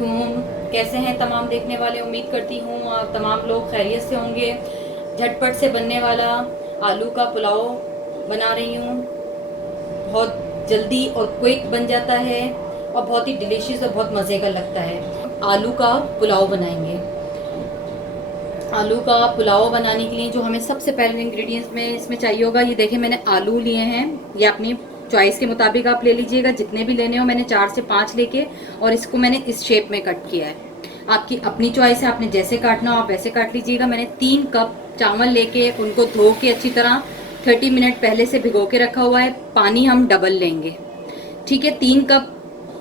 वालेकुम। कैसे हैं तमाम देखने वाले? उम्मीद करती हूँ आप तमाम लोग खैरियत से होंगे। झटपट से बनने वाला आलू का पुलाव बना रही हूँ। बहुत जल्दी और क्विक बन जाता है और बहुत ही डिलीशियस और बहुत मज़े का लगता है। आलू का पुलाव बनाएंगे। आलू का पुलाव बनाने के लिए जो हमें सबसे पहले इंग्रेडिएंट्स में इसमें चाहिए होगा, ये देखें मैंने आलू लिए हैं। ये अपनी चॉइस के मुताबिक आप ले लीजिएगा, जितने भी लेने हो। मैंने 4 से 5 लेके और इसको मैंने इस शेप में कट किया है। आपकी अपनी चॉइस है, आपने जैसे काटना हो आप वैसे काट लीजिएगा। मैंने 3 कप चावल लेके उनको धो के अच्छी तरह 30 मिनट पहले से भिगो के रखा हुआ है। पानी हम डबल लेंगे, ठीक है। 3 कप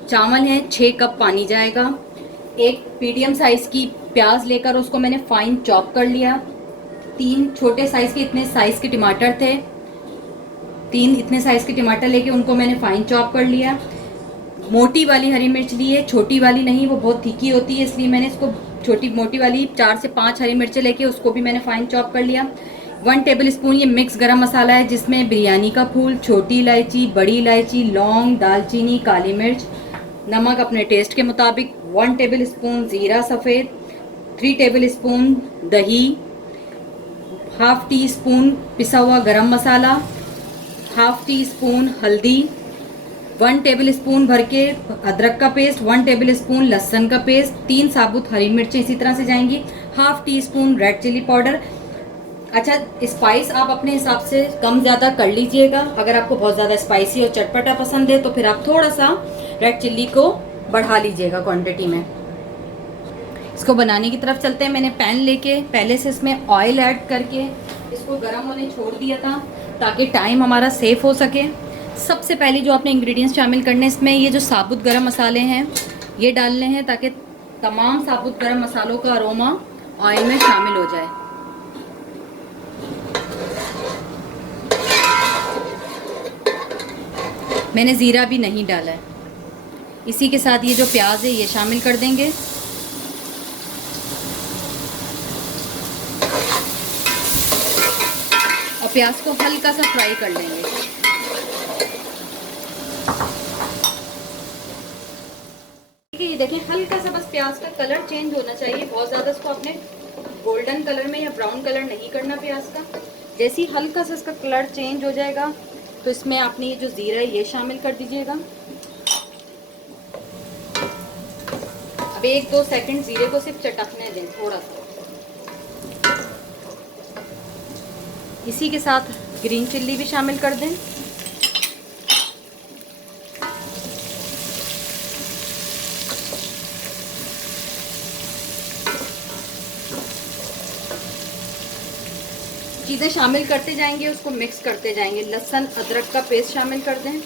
चावल है, 6 कप पानी जाएगा। एक मीडियम साइज की प्याज लेकर उसको मैंने फाइन चॉप कर लिया। 3 छोटे साइज के इतने साइज के टमाटर थे, 3 इतने साइज के टमाटर लेके उनको मैंने फाइन चॉप कर लिया। मोटी वाली हरी मिर्च ली है, छोटी वाली नहीं, वो बहुत तीखी होती है, इसलिए मैंने इसको छोटी मोटी वाली 4 से 5 हरी मिर्चें लेके उसको भी मैंने फाइन चॉप कर लिया। 1 टेबल स्पून ये मिक्स गरम मसाला है, जिसमें बिरयानी का फूल, छोटी इलायची, बड़ी इलायची, लौंग, दालचीनी, काली मिर्च, नमक अपने टेस्ट के मुताबिक, 1 टेबल स्पून ज़ीरा सफ़ेद, 3 टेबल स्पून दही, हाफ टी स्पून पिसा हुआ गरम मसाला, हाफ टी स्पून हल्दी, 1 टेबल स्पून भर के अदरक का पेस्ट, 1 टेबल स्पून लहसुन का पेस्ट, 3 साबुत हरी मिर्चें इसी तरह से जाएंगी, half teaspoon red chilli powder. अच्छा, स्पाइस आप अपने हिसाब से कम ज़्यादा कर लीजिएगा। अगर आपको बहुत ज़्यादा स्पाइसी और चटपटा पसंद है तो फिर आप थोड़ा सा रेड चिल्ली को बढ़ा लीजिएगा क्वांटिटी में। इसको बनाने की तरफ चलते हैं। मैंने पैन लेके पहले से इसमें ऑयल ऐड करके इसको गर्म होने छोड़ दिया था ताकि टाइम हमारा सेफ हो सके। सबसे पहले जो आपने इंग्रेडिएंट्स शामिल करने हैं इसमें, ये जो साबुत गरम मसाले हैं ये डालने हैं ताकि तमाम साबुत गरम मसालों का अरोमा ऑयल में शामिल हो जाए। मैंने ज़ीरा भी नहीं डाला है। इसी के साथ ये जो प्याज है ये शामिल कर देंगे। और प्याज को हल्का सा फ्राई कर लेंगे। ठीक है, ये देखें हल्का सा बस प्याज का कलर चेंज होना चाहिए। बहुत ज़्यादा इसको आपने गोल्डन कलर में या ब्राउन कलर नहीं करना प्याज का। जैसे ही हल्का सा इसका कलर चेंज हो जाएगा तो इसमें आपने ये जो ज़ीरा है ये शामिल कर दीजिएगा। अब 1-2 सेकंड ज़ीरे को सिर्फ चटकने दें थोड़ा सा। इसी के साथ ग्रीन चिल्ली भी शामिल कर दें। चीज़ें शामिल करते जाएंगे, उसको मिक्स करते जाएंगे। लहसुन अदरक का पेस्ट शामिल कर दें।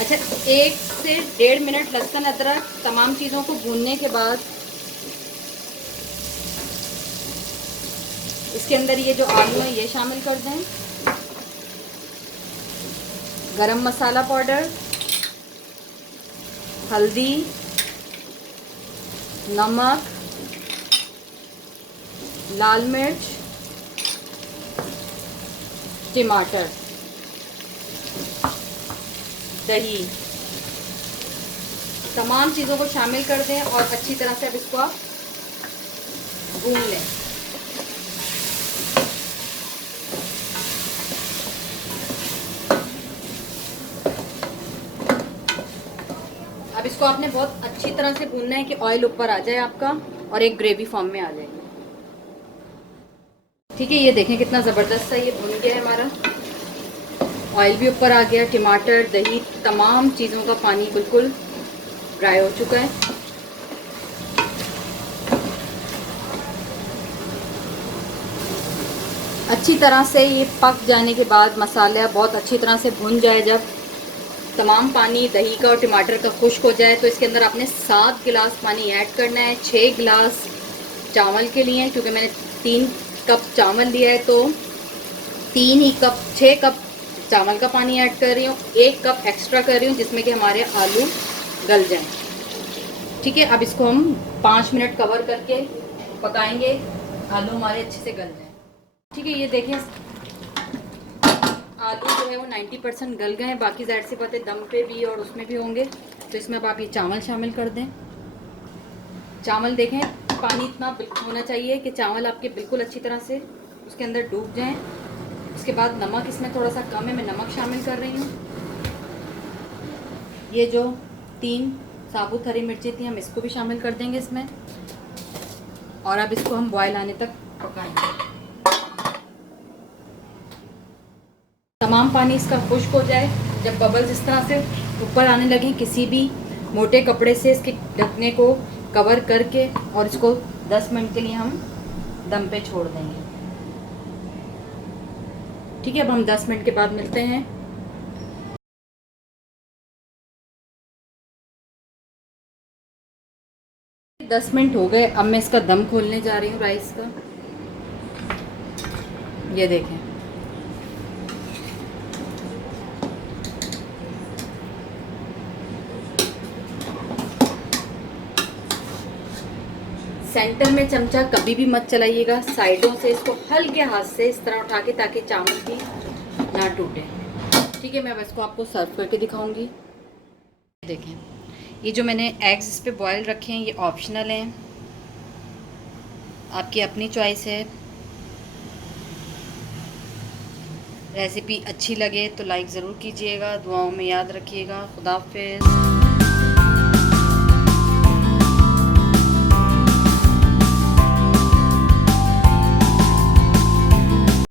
अच्छा, 1 से 1.5 मिनट लहसुन अदरक तमाम चीज़ों को भूनने के बाद इसके अंदर ये जो आलू है ये शामिल कर दें। गरम मसाला पाउडर, हल्दी, नमक, लाल मिर्च, टमाटर, दही, तमाम चीज़ों को शामिल कर दें और अच्छी तरह से अब इसको आप भून लें। अब इसको आपने बहुत अच्छी तरह से भूनना है कि ऑयल ऊपर आ जाए आपका और एक ग्रेवी फॉर्म में आ जाए। ठीक है, ये देखें कितना ज़बरदस्त सा ये भून गया है हमारा। ऑयल भी ऊपर आ गया, टमाटर, दही, तमाम चीज़ों का पानी बिल्कुल ड्राई हो चुका है। अच्छी तरह से ये पक जाने के बाद मसाला बहुत अच्छी तरह से भुन जाए, जब तमाम पानी दही का और टमाटर का खुश्क हो जाए तो इसके अंदर आपने 7 गिलास पानी ऐड करना है। 6 गिलास चावल के लिए, क्योंकि मैंने 3 कप चावल लिया है तो 6 कप चावल का पानी ऐड कर रही हूँ। 1 कप एक्स्ट्रा कर रही हूँ जिसमें कि हमारे आलू गल जाएं। ठीक है, अब इसको हम 5 मिनट कवर करके पकाएंगे, आलू हमारे अच्छे से गल जाए। ठीक है, ये देखें आलू जो है वो 90% गल गए हैं, बाकी ज़ाहिर सी बात है दम पे भी और उसमें भी होंगे। तो इसमें अब आप ये चावल शामिल कर दें। चावल देखें पानी इतना होना चाहिए कि चावल आपके बिल्कुल अच्छी तरह से उसके अंदर डूब जाएं। उसके बाद नमक इसमें थोड़ा सा कम है, मैं नमक शामिल कर रही हूँ। ये जो 3 साबुत हरी मिर्ची थी हम इसको भी शामिल कर देंगे इसमें, और अब इसको हम बॉयल आने तक पकाएंगे। तमाम पानी इसका खुश्क हो जाए, जब बबल्स इस तरह से ऊपर आने लगे, किसी भी मोटे कपड़े से इसके ढकने को कवर करके और इसको 10 मिनट के लिए हम दम पे छोड़ देंगे। ठीक है, अब हम 10 मिनट के बाद मिलते हैं। 10 मिनट हो गए, अब मैं इसका दम खोलने जा रही हूँ राइस का। ये देखें सेंटर में चमचा कभी भी मत चलाइएगा, साइडों से इसको हल्के हाथ से इस तरह उठा के, ताकि चावल भी ना टूटे। ठीक है, मैं अब इसको आपको सर्व करके दिखाऊंगी। देखें ये जो मैंने एग्स इस पे बॉयल रखे हैं ये ऑप्शनल हैं, आपकी अपनी चॉइस है। रेसिपी अच्छी लगे तो लाइक ज़रूर कीजिएगा, दुआओं में याद रखिएगा। खुदा हाफिज़।